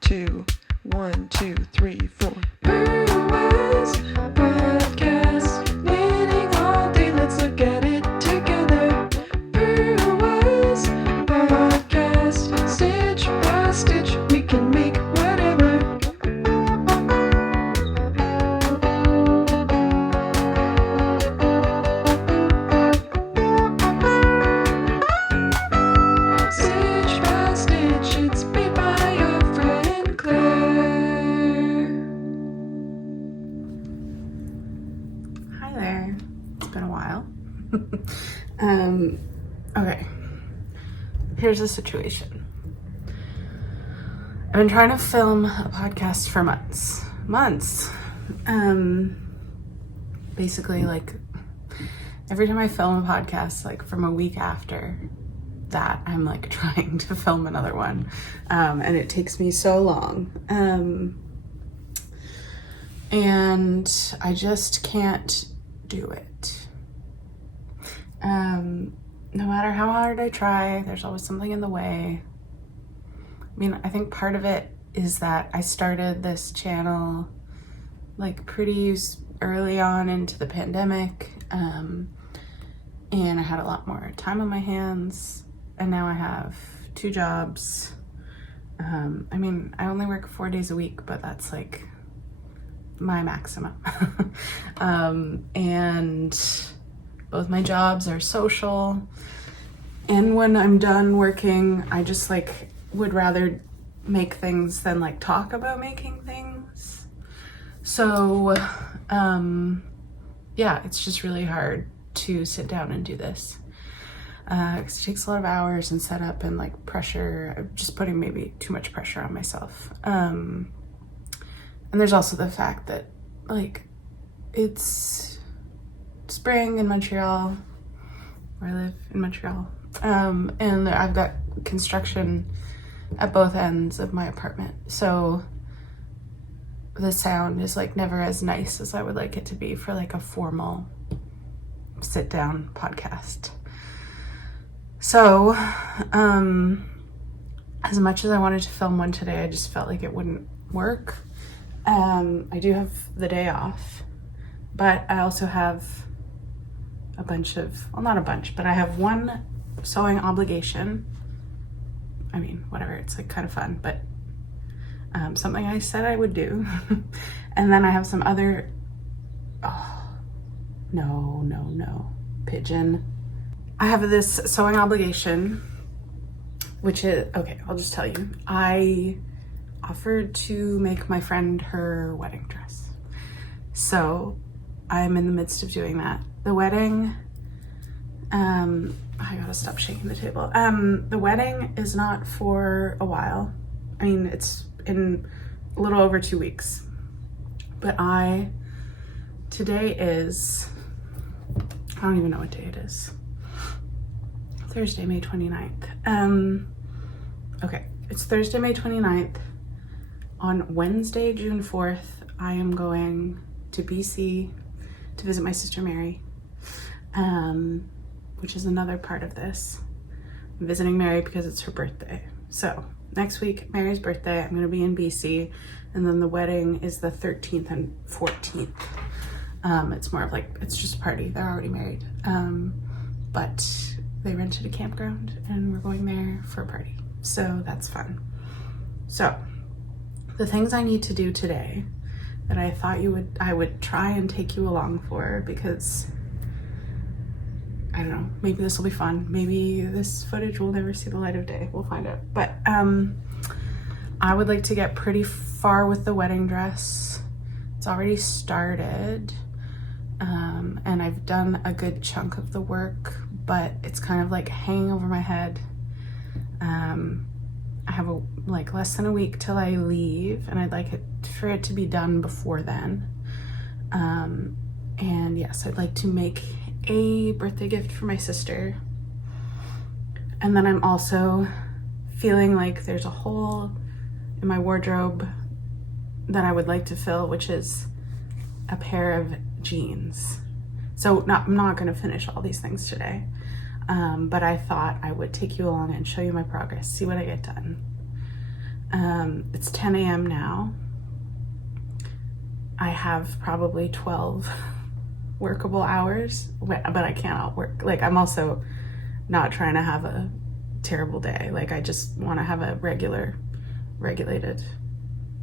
2, 1, 2, 3, 4. Purlwise Podcast, knitting all day, let's look at it together. Purlwise Podcast, stitch by stitch, we can make whatever. Stitch by stitch, it's made by your friend Claire. Hi there. It's been a while. Okay. Here's the situation. I've been trying to film a podcast for months. Basically, like, every time I film a podcast, like, from a week after that, I'm, like, trying to film another one. And it takes me so long. And I just can't do it. No matter how hard I try, there's always something in the way. I mean, I think part of it is that I started this channel like pretty early on into the pandemic, and I had a lot more time on my hands, and now I have 2 jobs. I mean, I only work 4 days a week, but that's like my maximum. And both my jobs are social, and when I'm done working, I just like would rather make things than like talk about making things. So yeah, it's just really hard to sit down and do this, because it takes a lot of hours and setup and like pressure. I'm just putting maybe too much pressure on myself. And there's also the fact that like it's spring in Montreal, where I live in Montreal, and I've got construction at both ends of my apartment, so the sound is like never as nice as I would like it to be for like a formal sit down podcast. So as much as I wanted to film one today, I just felt like it wouldn't work. I do have the day off, but I also have a bunch of, well, not a bunch, but I have one sewing obligation. I mean, whatever, it's like kind of fun, but something I said I would do. And then I have some other, no, pigeon. I have this sewing obligation, which is, okay, I'll just tell you. I offered to make my friend her wedding dress. So I'm in the midst of doing that. The wedding, I gotta stop shaking the table. The wedding is not for a while. I mean, it's in a little over 2 weeks. But today is, I don't even know what day it is. Thursday, May 29th. Okay, it's Thursday, May 29th. On Wednesday, June 4th, I am going to BC to visit my sister Mary, which is another part of this. I'm visiting Mary because it's her birthday. So next week, Mary's birthday, I'm gonna be in BC, and then the wedding is the 13th and 14th. It's more of like, it's just a party. They're already married. But they rented a campground and we're going there for a party. So that's fun. So the things I need to do today that I thought I would try and take you along for, because I don't know, maybe this will be fun. Maybe this footage will never see the light of day. We'll find out. But I would like to get pretty far with the wedding dress. It's already started, and I've done a good chunk of the work, but it's kind of like hanging over my head. I have like less than a week till I leave, and I'd like it for it to be done before then. And yes, I'd like to make a birthday gift for my sister. And then I'm also feeling like there's a hole in my wardrobe that I would like to fill, which is a pair of jeans. So I'm not gonna finish all these things today, but I thought I would take you along and show you my progress, see what I get done. It's 10 a.m. now. I have probably 12 workable hours, but I cannot work. Like, I'm also not trying to have a terrible day. Like, I just want to have a regulated,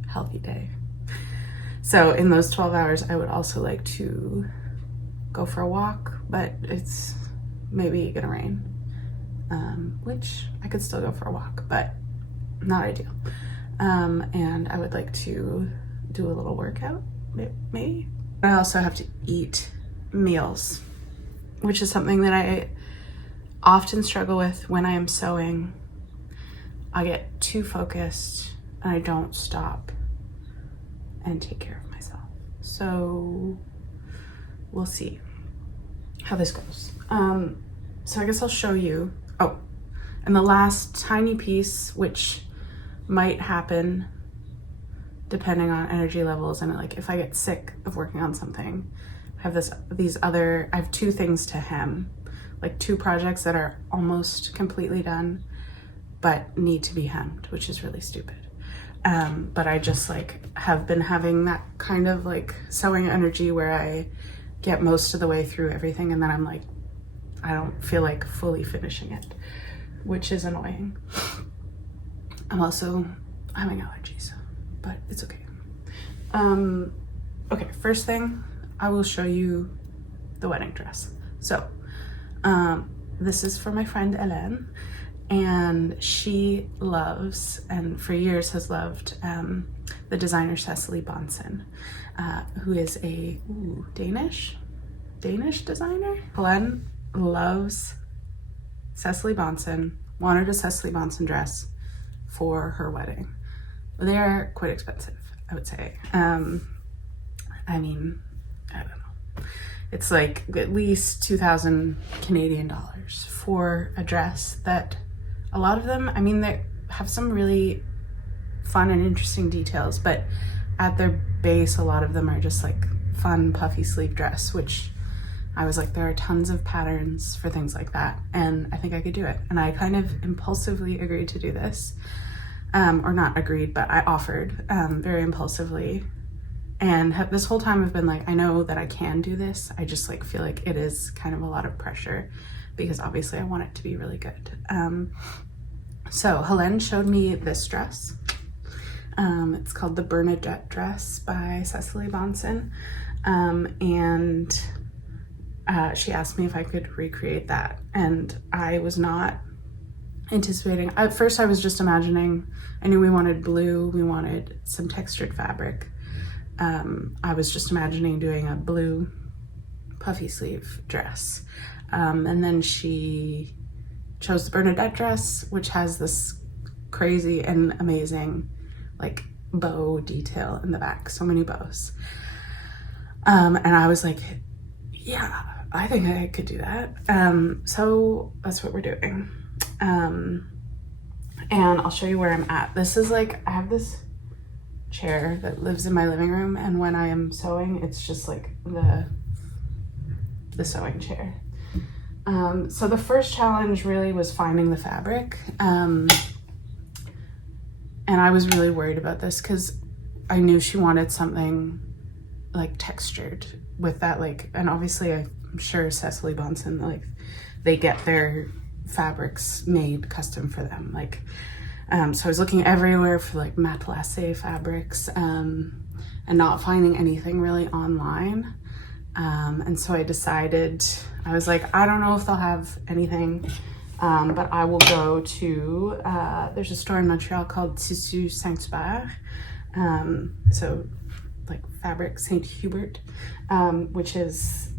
healthy day. So in those 12 hours, I would also like to go for a walk, but it's maybe gonna rain, which I could still go for a walk, but not ideal. And I would like to do a little workout, maybe. I also have to eat meals, which is something that I often struggle with when I am sewing. I get too focused and I don't stop and take care of myself. So we'll see how this goes. So I guess I'll show you. Oh, and the last tiny piece, which might happen depending on energy levels, and like if I get sick of working on something, I have I have two things to hem, like two projects that are almost completely done but need to be hemmed, which is really stupid. But I just like have been having that kind of like sewing energy where I get most of the way through everything and then I'm like, I don't feel like fully finishing it, which is annoying. I'm also having allergies, but it's okay. Okay, first thing, I will show you the wedding dress. So this is for my friend Hélène, and she loves, and for years has loved, the designer Cecily Bonson, who is a Danish designer. Hélène loves Cecily Bonson, wanted a Cecily Bonson dress for her wedding. They're quite expensive, I would say. I mean, I don't know. It's like at least 2,000 Canadian dollars for a dress that a lot of them, I mean, they have some really fun and interesting details, but at their base, a lot of them are just like fun puffy sleeve dress, which I was like, there are tons of patterns for things like that, and I think I could do it. And I kind of impulsively agreed to do this, or not agreed, but I offered very impulsively. And this whole time I've been like, I know that I can do this. I just like feel like it is kind of a lot of pressure because obviously I want it to be really good. So Hélène showed me this dress. It's called the Bernadette dress by Cecily Bonson. And she asked me if I could recreate that. And I was not anticipating. At first I was just imagining, I knew we wanted blue, we wanted some textured fabric. I was just imagining doing a blue puffy sleeve dress. And then she chose the Bernadette dress, which has this crazy and amazing like bow detail in the back, so many bows. And I was like, yeah, I think I could do that. So that's what we're doing. And I'll show you where I'm at. This is like, I have this chair that lives in my living room, and when I am sewing, it's just like the sewing chair. So the first challenge really was finding the fabric. And I was really worried about this because I knew she wanted something like textured with that, like, and obviously I'm sure Cecily Bonson, like, they get their fabrics made custom for them. Like, so I was looking everywhere for like matelassé fabrics, and not finding anything really online. And so I decided, I was like, I don't know if they'll have anything, but I will go to, there's a store in Montreal called Tissu Saint-Hubert. So like Fabric Saint Hubert, which is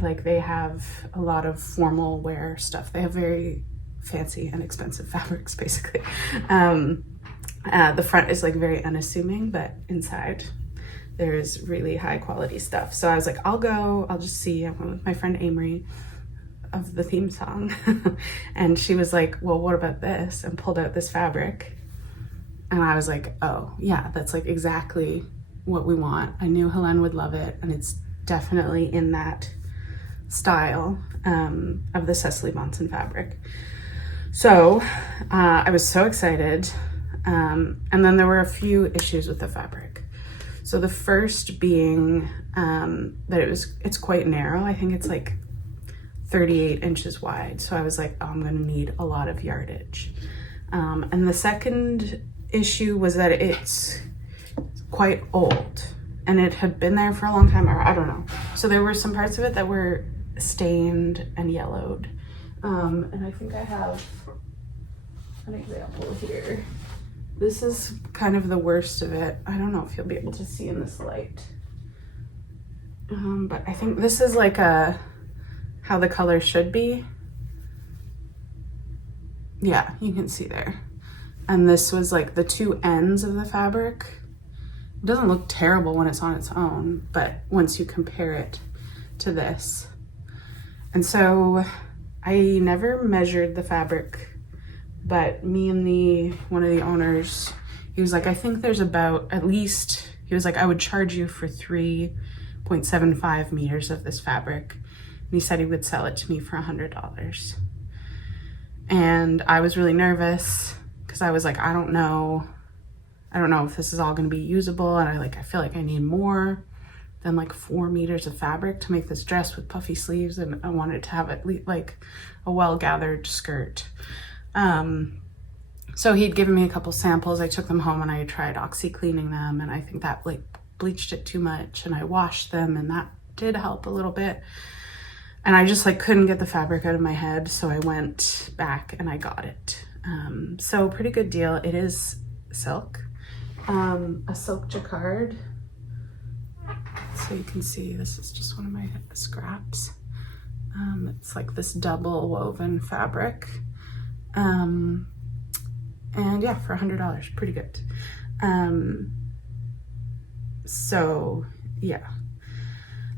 like, they have a lot of formal wear stuff. They have very fancy and expensive fabrics, basically. The front is like very unassuming, but inside there's really high quality stuff. So I was like, I'll just see. I went with my friend Amory of the theme song. And she was like, well, what about this? And pulled out this fabric. And I was like, oh yeah, that's like exactly what we want. I knew Hélène would love it. And it's definitely in that style of the Cecily Bonson fabric. So I was so excited. And then there were a few issues with the fabric. So the first being that it's quite narrow. I think it's like 38 inches wide. So I was like, oh, I'm gonna need a lot of yardage. And the second issue was that it's quite old and it had been there for a long time, or I don't know. So there were some parts of it that were stained and yellowed. And I think I have an example here. This is kind of the worst of it. I don't know if you'll be able to see in this light. But I think this is like how the color should be. Yeah, you can see there. And this was like the two ends of the fabric. It doesn't look terrible when it's on its own, but once you compare it to this. And so I never measured the fabric, but me and one of the owners, he was like, I think there's about at least, he was like, I would charge you for 3.75 meters of this fabric. And he said he would sell it to me for $100. And I was really nervous because I was like, I don't know if this is all going to be usable. And I feel like I need more than like 4 meters of fabric to make this dress with puffy sleeves. And I wanted to have at least like a well-gathered skirt. So he'd given me a couple samples. I took them home and I tried oxy cleaning them. And I think that like bleached it too much, and I washed them, and that did help a little bit. And I just like couldn't get the fabric out of my head. So I went back and I got it. So pretty good deal. It is silk, a silk jacquard. So you can see this is just one of my scraps. It's like this double woven fabric. And yeah, for $100, pretty good. So yeah,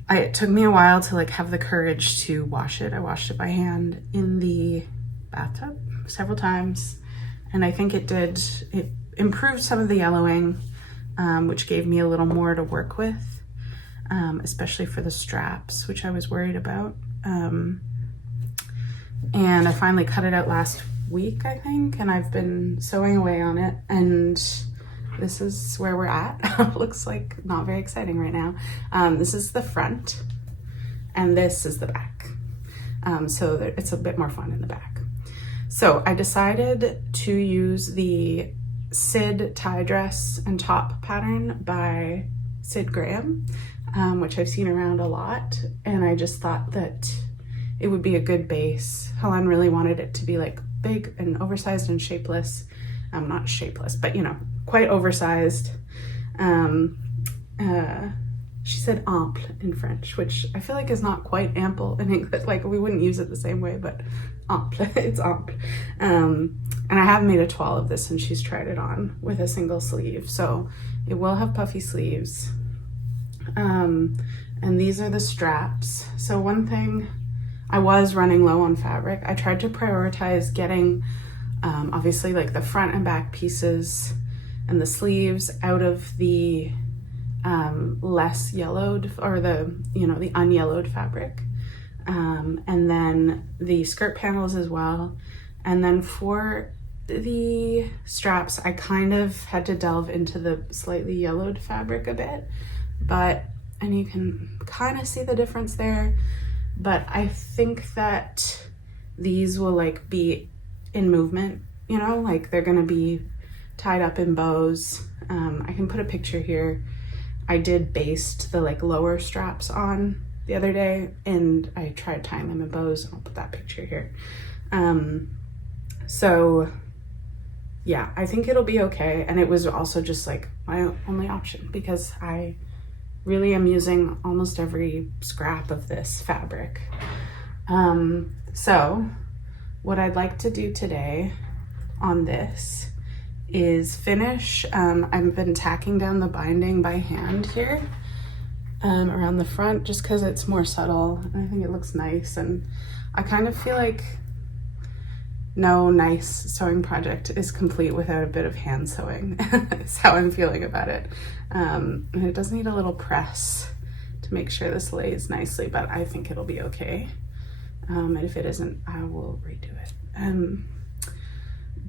it took me a while to like have the courage to wash it. I washed it by hand in the bathtub several times, and I think it improved some of the yellowing, which gave me a little more to work with, especially for the straps, which I was worried about. And I finally cut it out last week, I think, and I've been sewing away on it, and this is where we're at. Looks like not very exciting right now. This is the front, and this is the back. So it's a bit more fun in the back. So I decided to use the Sid tie dress and top pattern by Sid Graham, which I've seen around a lot, and I just thought that it would be a good base. Helen really wanted it to be like big and oversized and shapeless. Not shapeless, but you know, quite oversized. She said ample in French, which I feel like is not quite ample in English. Like we wouldn't use it the same way, but ample, it's ample. And I have made a toile of this, and she's tried it on with a single sleeve. So it will have puffy sleeves. And these are the straps. So one thing, I was running low on fabric. I tried to prioritize getting obviously like the front and back pieces and the sleeves out of the less yellowed, or the unyellowed fabric, and then the skirt panels as well. And then for the straps, I kind of had to delve into the slightly yellowed fabric a bit, and you can kind of see the difference there. But I think that these will like be in movement, you know, like they're gonna be tied up in bows. I can put a picture here. I did baste the like lower straps on the other day, and I tried tying them in bows, and I'll put that picture here. So yeah, I think it'll be okay. And it was also just like my only option, because I really am using almost every scrap of this fabric. So what I'd like to do today on this is finish. I've been tacking down the binding by hand here around the front, just because it's more subtle and I think it looks nice. And I kind of feel like no nice sewing project is complete without a bit of hand sewing. That's how I'm feeling about it. And it does need a little press to make sure this lays nicely, but I think it'll be okay. And if it isn't, I will redo it.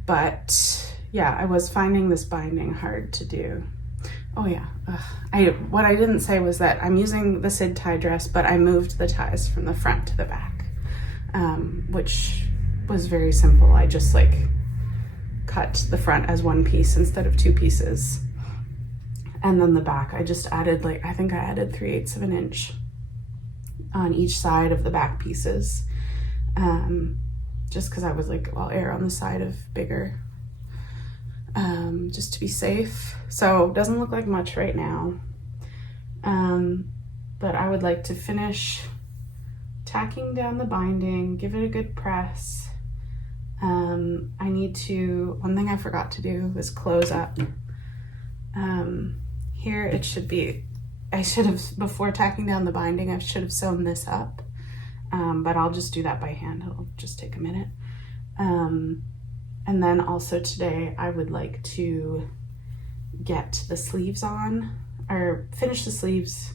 But yeah, I was finding this binding hard to do. Oh yeah, what I didn't say was that I'm using the Sid tie dress, but I moved the ties from the front to the back, which was very simple. I just like cut the front as one piece instead of two pieces. And then the back, I just added I think I added 3/8 of an inch on each side of the back pieces. Just because I was like, I'll err on the side of bigger, just to be safe. So it doesn't look like much right now. But I would like to finish tacking down the binding, give it a good press. I need to, one thing I forgot to do was close up. Here it should be, I should have, before tacking down the binding, I should have sewn this up. But I'll just do that by hand. It'll just take a minute. And then also today I would like to get the sleeves on, or finish the sleeves.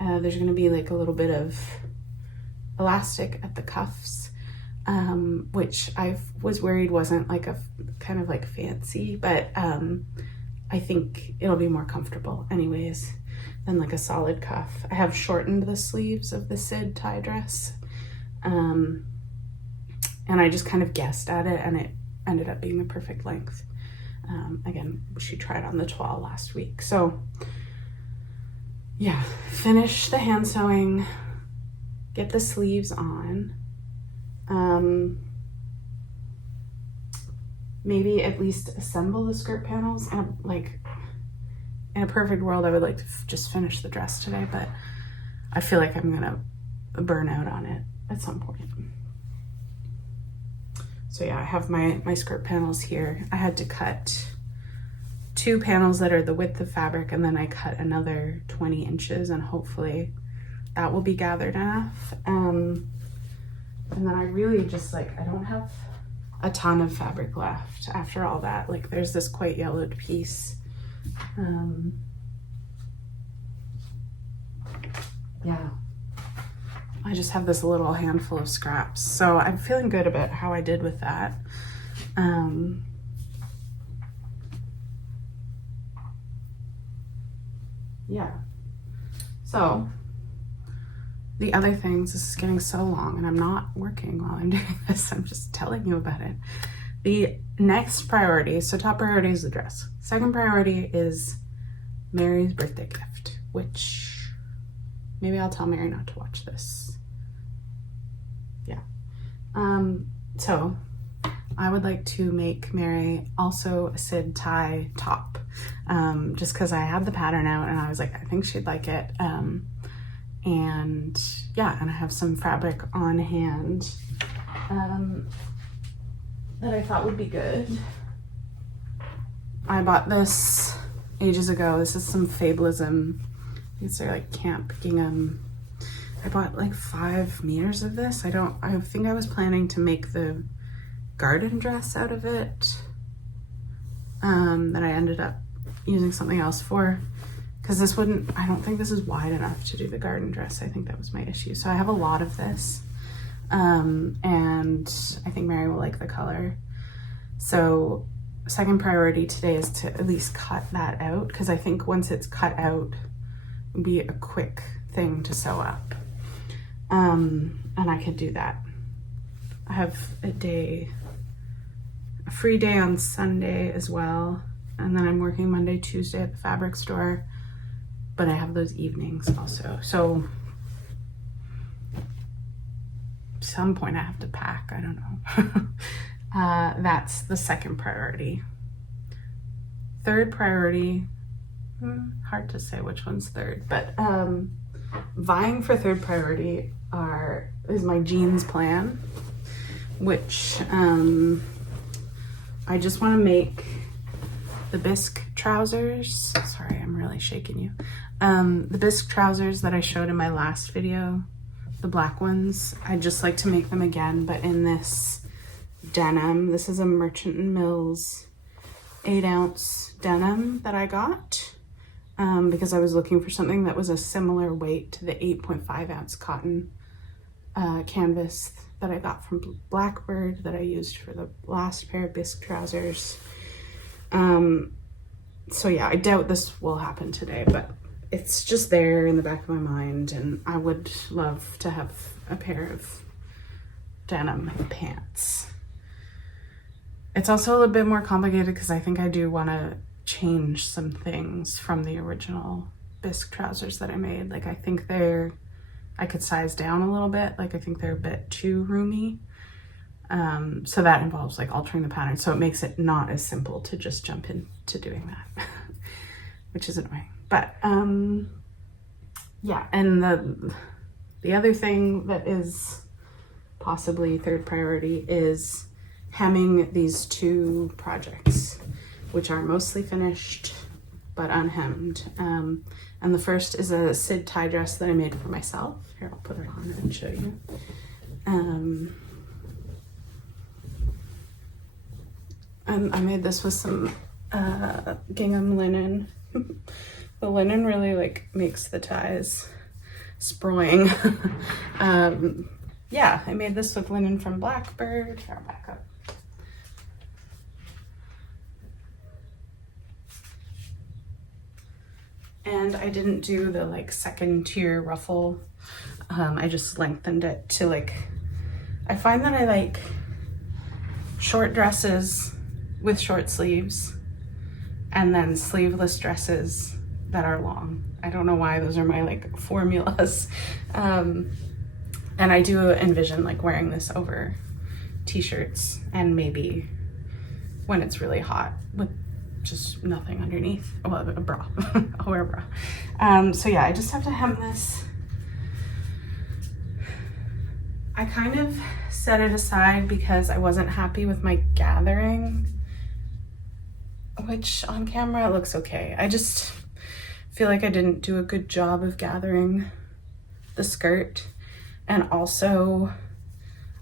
There's gonna be like a little bit of elastic at the cuffs, which I was worried wasn't like a kind of like fancy, but I think it'll be more comfortable anyways than like a solid cuff. I have shortened the sleeves of the Sid tie dress, and I just kind of guessed at it, and it ended up being the perfect length. Again, she tried on the toile last week. So yeah, finish the hand sewing, get the sleeves on. Maybe at least assemble the skirt panels. And like in a perfect world, I would like to just finish the dress today, but I feel like I'm gonna burn out on it at some point. So yeah, I have my skirt panels here. I had to cut 2 panels that are the width of fabric, and then I cut another 20 inches, and hopefully that will be gathered enough. And then I really just I don't have a ton of fabric left after all that. Like there's this quite yellowed piece. Yeah, I just have this little handful of scraps. So I'm feeling good about how I did with that. Yeah, so the other things, this is getting so long and I'm not working while I'm doing this, I'm just telling you about it. The next priority, so top priority is the dress. Second priority is Mary's birthday gift, which maybe I'll tell Mary not to watch this. Yeah. So I would like to make Mary also a Sid tie top, just because I had the pattern out and I was like, I think she'd like it. And yeah, and I have some fabric on hand that I thought would be good. I bought this ages ago. This is some Fabelism. These are like Camp Gingham. I bought like 5 meters of this. I think I was planning to make the garden dress out of it, that I ended up using something else for, because this wouldn't, I don't think this is wide enough to do the garden dress. I think that was my issue. So I have a lot of this, and I think Mary will like the color. So second priority today is to at least cut that out, because I think once it's cut out, it'll be a quick thing to sew up. And I could do that. I have a free day on Sunday as well, and then I'm working Monday, Tuesday at the fabric store, but I have those evenings also. So at some point I have to pack, I don't know. That's the second priority. Third priority, hard to say which one's third, but vying for third priority is my jeans plan, which I just want to make the bisque trousers. Sorry, I'm really shaking you. The bisque trousers that I showed in my last video, the black ones, I'd just like to make them again, but in this denim. This is a Merchant & Mills 8-ounce denim that I got, because I was looking for something that was a similar weight to the 8.5-ounce cotton canvas that I got from Blackbird that I used for the last pair of bisque trousers. So yeah, I doubt this will happen today, but it's just there in the back of my mind, and I would love to have a pair of denim pants. It's also a little bit more complicated because I think I do want to change some things from the original bisque trousers that I made. Like I think I could size down a little bit. Like I think they're a bit too roomy. So that involves like altering the pattern. So it makes it not as simple to just jump into doing that, which is annoying. But yeah, and the other thing that is possibly third priority is hemming these two projects, which are mostly finished but unhemmed. And the first is a Sid tie dress that I made for myself. Here, I'll put it on and show you. And I made this with some gingham linen. The linen really like makes the ties sproing. Yeah, I made this with linen from Blackbird. Here, I'll back up. And I didn't do the like second tier ruffle. I just lengthened it to like, I find that I like short dresses with short sleeves and then sleeveless dresses that are long. I don't know why, those are my like formulas. And I do envision like wearing this over t-shirts and maybe when it's really hot with just nothing underneath. Well, a bra. I'll wear a bra. So yeah, I just have to hem this. I kind of set it aside because I wasn't happy with my gathering, which on camera it looks okay. I just feel like I didn't do a good job of gathering the skirt. And also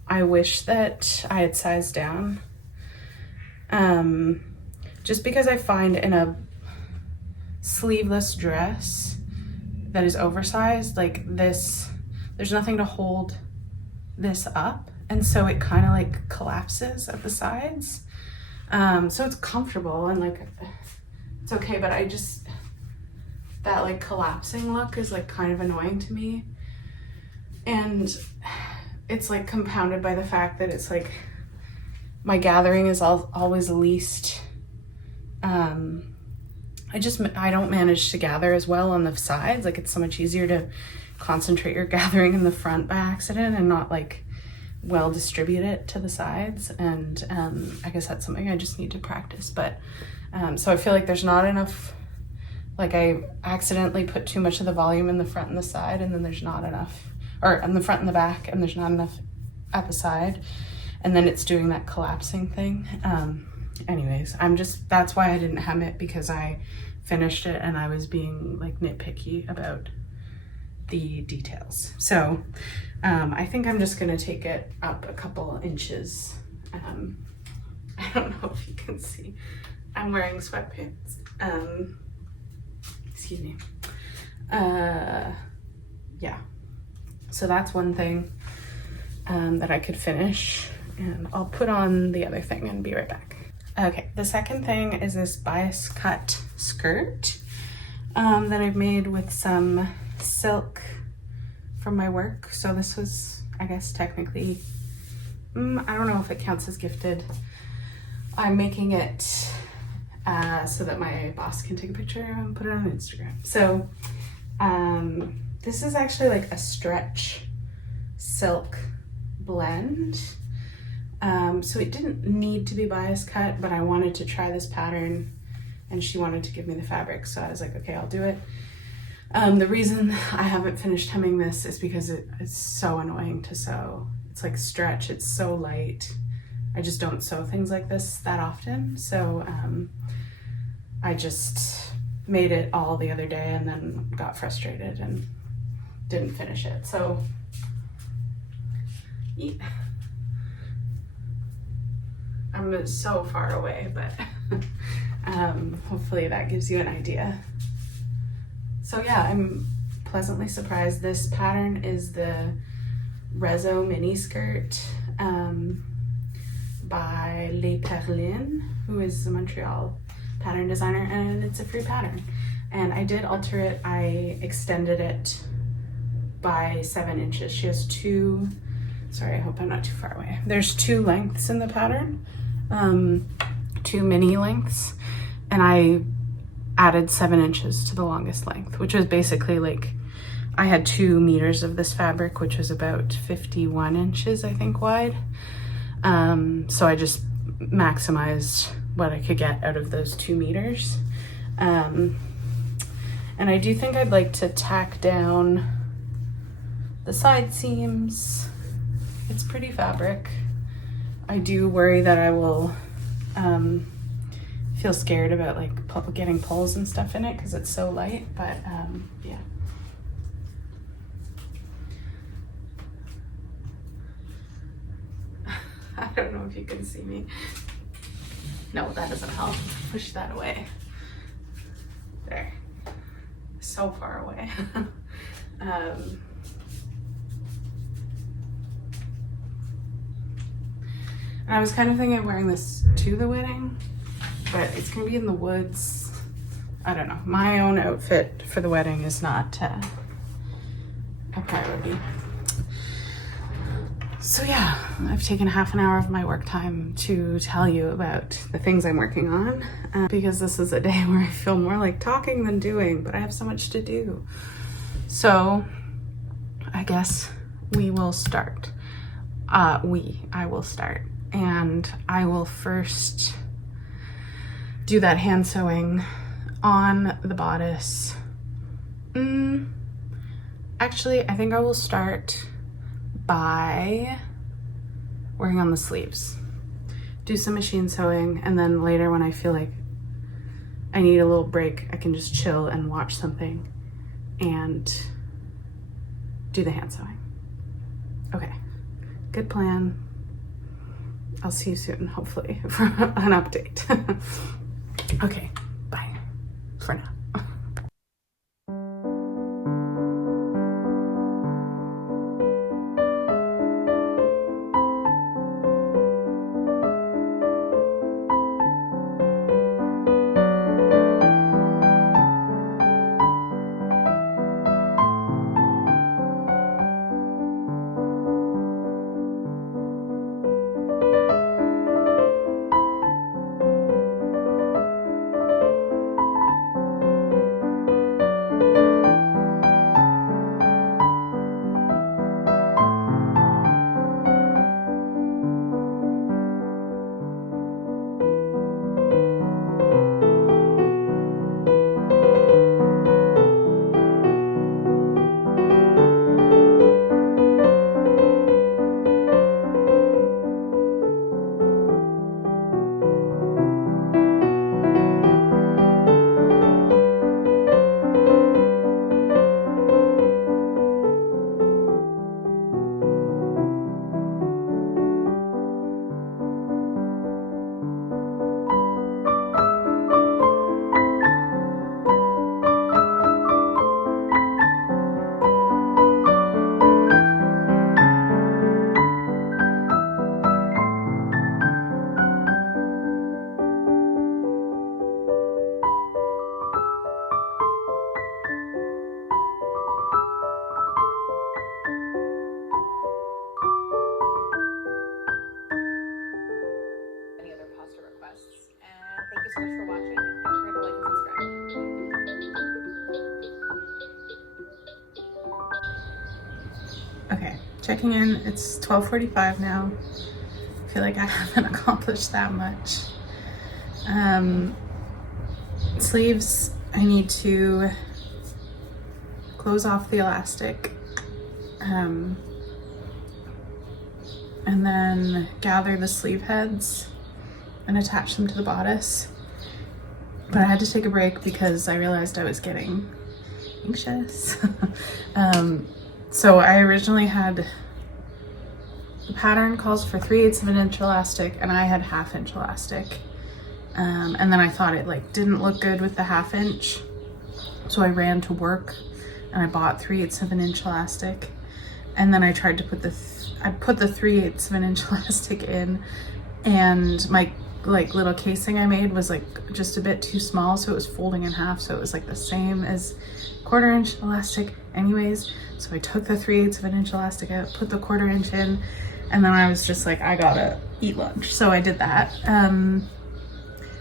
I wish that I had sized down. Just because I find in a sleeveless dress that is oversized, like this, there's nothing to hold this up. And so it kind of like collapses at the sides. So it's comfortable and like, it's okay, but I just, that like collapsing look is like kind of annoying to me. And it's like compounded by the fact that it's like, my gathering is always least, I don't manage to gather as well on the sides. Like it's so much easier to concentrate your gathering in the front by accident and not like well distribute it to the sides. And I guess that's something I just need to practice. But so I feel like there's not enough, like I accidentally put too much of the volume in the front and the side, and then there's not enough, or in the front and the back, and there's not enough at the side. And then it's doing that collapsing thing. Anyways, that's why I didn't hem it, because I finished it and I was being like nitpicky about the details. So I think I'm just gonna take it up a couple inches. I don't know if you can see, I'm wearing sweatpants. Excuse me. Yeah, so that's one thing that I could finish, and I'll put on the other thing and be right back. Okay, the second thing is this bias cut skirt that I've made with some silk from my work. So this was, I guess, technically, I don't know if it counts as gifted. I'm making it so that my boss can take a picture and put it on Instagram. So this is actually like a stretch silk blend. So it didn't need to be bias cut, but I wanted to try this pattern and she wanted to give me the fabric. So I was like, okay, I'll do it. The reason I haven't finished hemming this is because it's so annoying to sew. It's like stretch, it's so light. I just don't sew things like this that often. So I just made it all the other day and then got frustrated and didn't finish it. So yeah. I'm so far away, but hopefully that gives you an idea. So yeah, I'm pleasantly surprised. This pattern is the Rezo mini skirt by Les Perlines, who is a Montreal pattern designer, and it's a free pattern. And I did alter it. I extended it by 7 inches. She has two, sorry, I hope I'm not too far away. There's 2 lengths in the pattern, 2 mini lengths, and I added 7 inches to the longest length, which was basically like, I had 2 meters of this fabric, which was about 51 inches, I think, wide. So I just maximized what I could get out of those 2 meters. And I do think I'd like to tack down the side seams. It's pretty fabric. I do worry that I will feel scared about like getting pulls and stuff in it because it's so light, but yeah. I don't know if you can see me. No, that doesn't help. Push that away. There. So far away. And I was kind of thinking of wearing this to the wedding, but it's gonna be in the woods. I don't know. My own outfit for the wedding is not a priority. So yeah, I've taken half an hour of my work time to tell you about the things I'm working on because this is a day where I feel more like talking than doing, but I have so much to do. So I guess we will start. I will start, and I will first do that hand sewing on the bodice. Actually, I think I will start by working on the sleeves, do some machine sewing, and then later when I feel like I need a little break, I can just chill and watch something and do the hand sewing. Okay, good plan. I'll see you soon, hopefully, for an update. Okay, bye for now. so much for watching. Don't forget to like and subscribe. Okay, checking in. It's 12:45 now. I feel like I haven't accomplished that much. Sleeves, I need to close off the elastic and then gather the sleeve heads and attach them to the bodice. But I had to take a break because I realized I was getting anxious. So I originally had, the pattern calls for 3/8 of an inch elastic and I had 1/2 inch elastic. And then I thought it didn't look good with the 1/2 inch. So I ran to work and I bought 3/8 of an inch elastic. and then I tried to put I put the 3/8 of an inch elastic in, and my like little casing I made was like just a bit too small, so it was folding in half, so it was like the same as 1/4 inch elastic anyways. So I took the 3/8 of an inch elastic out, put the 1/4 inch in, and then I was just like, I gotta eat lunch. So I did that.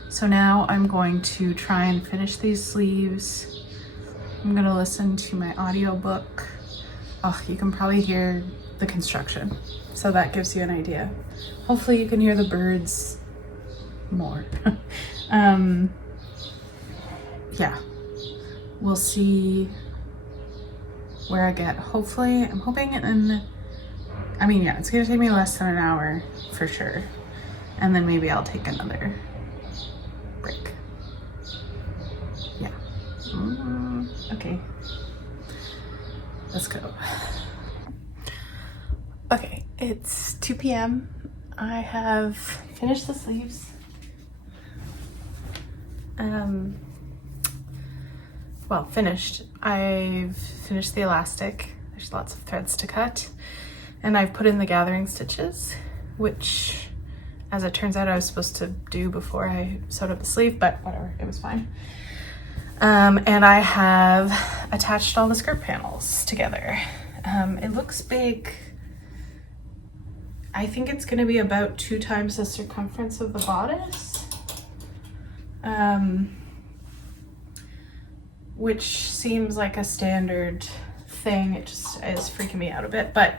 So now I'm going to try and finish these sleeves. I'm gonna listen to my audiobook. Oh, you can probably hear the construction, so that gives you an idea. Hopefully you can hear the birds more. Yeah, we'll see where I get. Hopefully, I'm hoping yeah, it's gonna take me less than an hour for sure, and then maybe I'll take another break. Yeah. Okay, let's go. Okay, it's 2 p.m. I have finished the sleeves. Well, finished. I've finished the elastic. There's lots of threads to cut. And I've put in the gathering stitches, which, as it turns out, I was supposed to do before I sewed up the sleeve, but whatever, it was fine. And I have attached all the skirt panels together. It looks big. I think it's gonna be about 2 times the circumference of the bodice. Which seems like a standard thing. It just is freaking me out a bit, but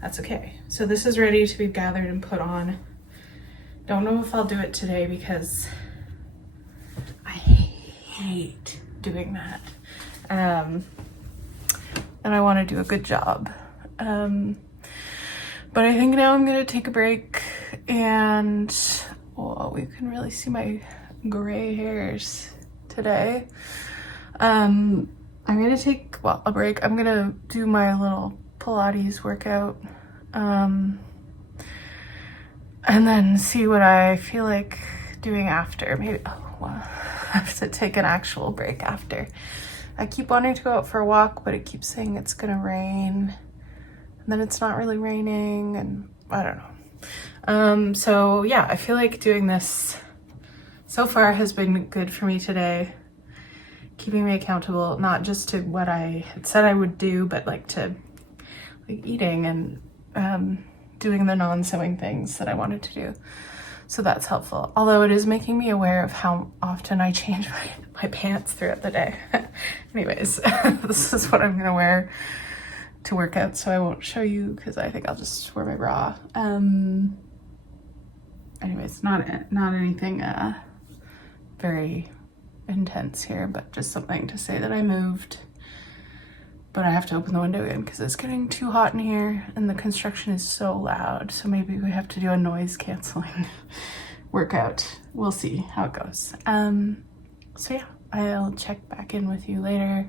that's okay. So this is ready to be gathered and put on. Don't know if I'll do it today because I hate doing that. And I want to do a good job. But I think now I'm gonna take a break, and well, you can really see my gray hairs today. I'm gonna take a break. I'm gonna do my little Pilates workout, and then see what I feel like doing after. Maybe I have to take an actual break after. I keep wanting to go out for a walk, but it keeps saying it's gonna rain, and then it's not really raining, and I don't know. So yeah, I feel like doing this so far has been good for me today, keeping me accountable, not just to what I had said I would do, but like to eating and doing the non-sewing things that I wanted to do. So that's helpful. Although it is making me aware of how often I change my pants throughout the day. Anyways, this is what I'm gonna wear to work out, so I won't show you because I think I'll just wear my bra. Anyways, not anything very intense here, but just something to say that I moved. But I have to open the window again because it's getting too hot in here and the construction is so loud. So maybe we have to do a noise canceling workout. We'll see how it goes. So yeah, I'll check back in with you later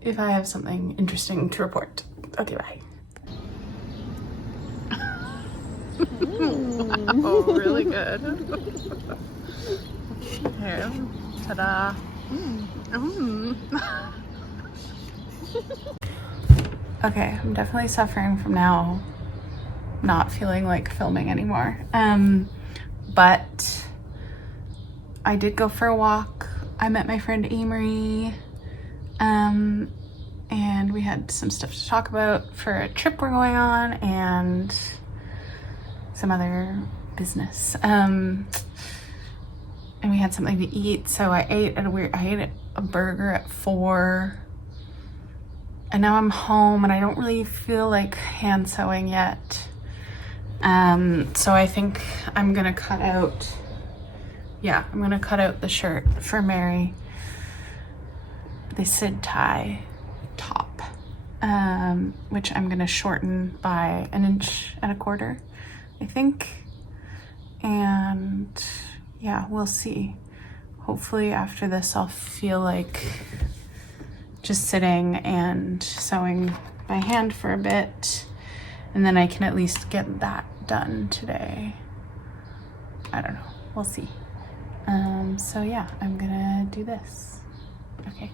if I have something interesting to report. Okay, bye. Wow, really good. Here, ta-da. Okay, I'm definitely suffering from now not feeling like filming anymore. But I did go for a walk. I met my friend Amory, and we had some stuff to talk about for a trip we're going on and some other business. And we had something to eat, so I ate a burger at 4. And now I'm home and I don't really feel like hand sewing yet. So I think I'm gonna cut out the shirt for Mary. The Sid tie top, which I'm gonna shorten by 1.25 inches, I think. And yeah, we'll see. Hopefully after this I'll feel like just sitting and sewing by hand for a bit, and then I can at least get that done today. I don't know, we'll see. So yeah, I'm gonna do this. Okay.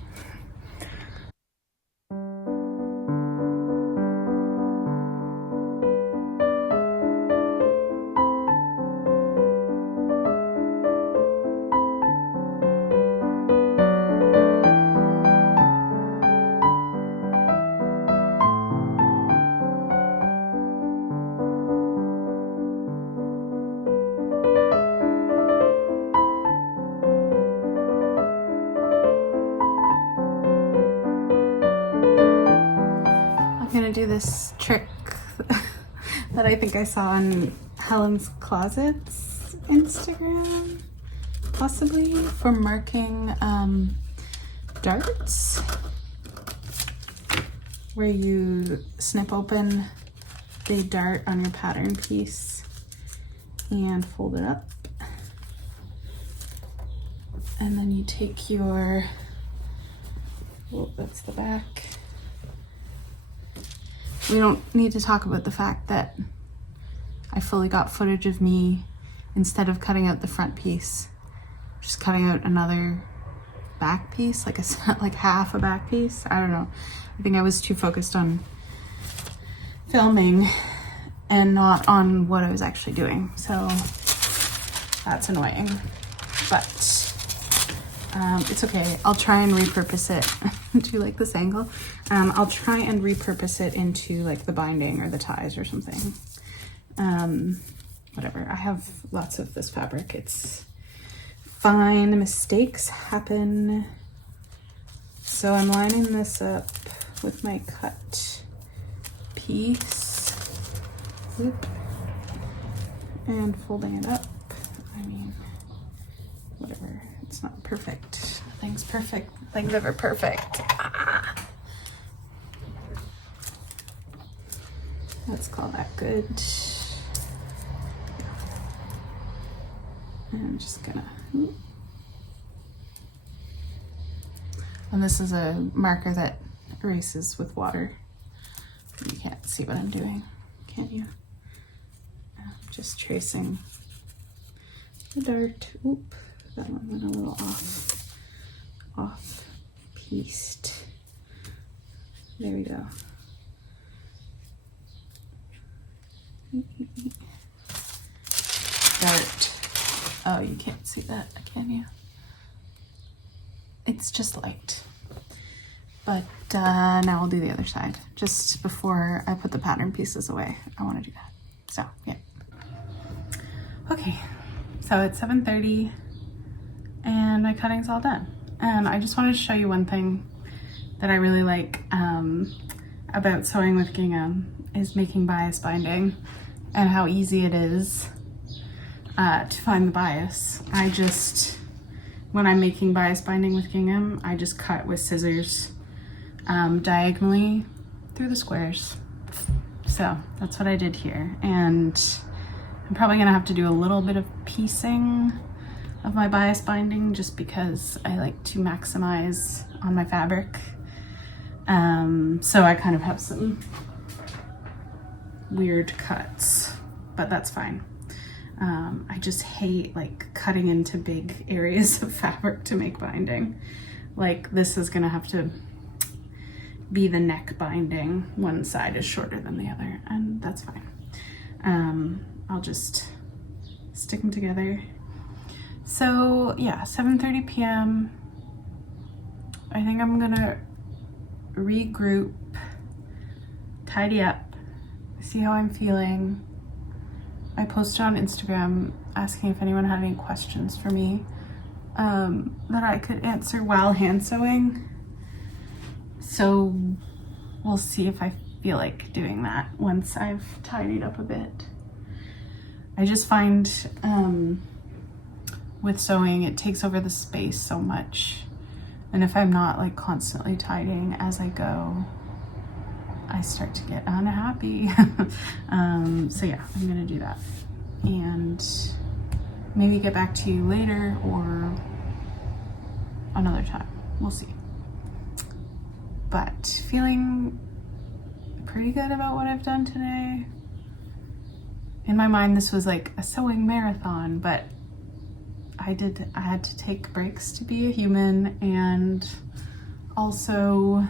this trick that I think I saw on Helen's Closet's Instagram, possibly, for marking darts, where you snip open the dart on your pattern piece and fold it up. And then you take your, oh, that's the back. We don't need to talk about the fact that I fully got footage of me, instead of cutting out the front piece, just cutting out another back piece, like like half a back piece. I don't know. I think I was too focused on filming and not on what I was actually doing. So that's annoying, but it's okay. I'll try and repurpose it. Do you like this angle? I'll try and repurpose it into like the binding or the ties or something. Whatever. I have lots of this fabric. It's fine. Mistakes happen. So I'm lining this up with my cut piece. Whoop. And folding it up. I mean, whatever. It's not perfect. Nothing's perfect. Nothing's ever perfect. Ah. Let's call that good. And I'm just gonna, and this is a marker that erases with water. You can't see what I'm doing, can't you? I'm just tracing the dart. Oop, that one went a little off pieced. There we go. Dart. Oh, you can't see that, can you? It's just light. But now I'll do the other side. Just before I put the pattern pieces away, I want to do that. So, yeah. Okay, so it's 7:30 and my cutting's all done. And I just wanted to show you one thing that I really like about sewing with gingham is making bias binding, and how easy it is to find the bias. When I'm making bias binding with gingham, I just cut with scissors diagonally through the squares. So that's what I did here. And I'm probably gonna have to do a little bit of piecing of my bias binding just because I like to maximize on my fabric. So I kind of have some weird cuts, but that's fine. I just hate like cutting into big areas of fabric to make binding. Like this is gonna have to be the neck binding. One side is shorter than the other, and that's fine. I'll just stick them together. So yeah, 7:30 p.m. I think I'm gonna regroup, tidy up, see how I'm feeling. I posted on Instagram asking if anyone had any questions for me that I could answer while hand sewing. So we'll see if I feel like doing that once I've tidied up a bit. I just find with sewing, it takes over the space so much. And if I'm not like constantly tidying as I go, I start to get unhappy. So yeah, I'm gonna do that. And maybe get back to you later or another time. We'll see. But feeling pretty good about what I've done today. In my mind, this was like a sewing marathon, but I had to take breaks to be a human, and also,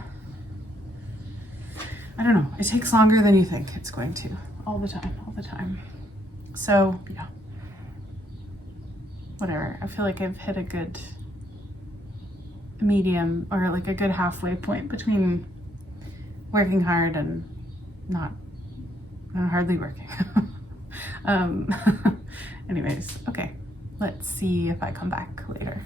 I don't know, it takes longer than you think it's going to, all the time. So yeah, whatever. I feel like I've hit a good medium, or like a good halfway point between working hard and not hardly working. Anyways, okay. Let's see if I come back later.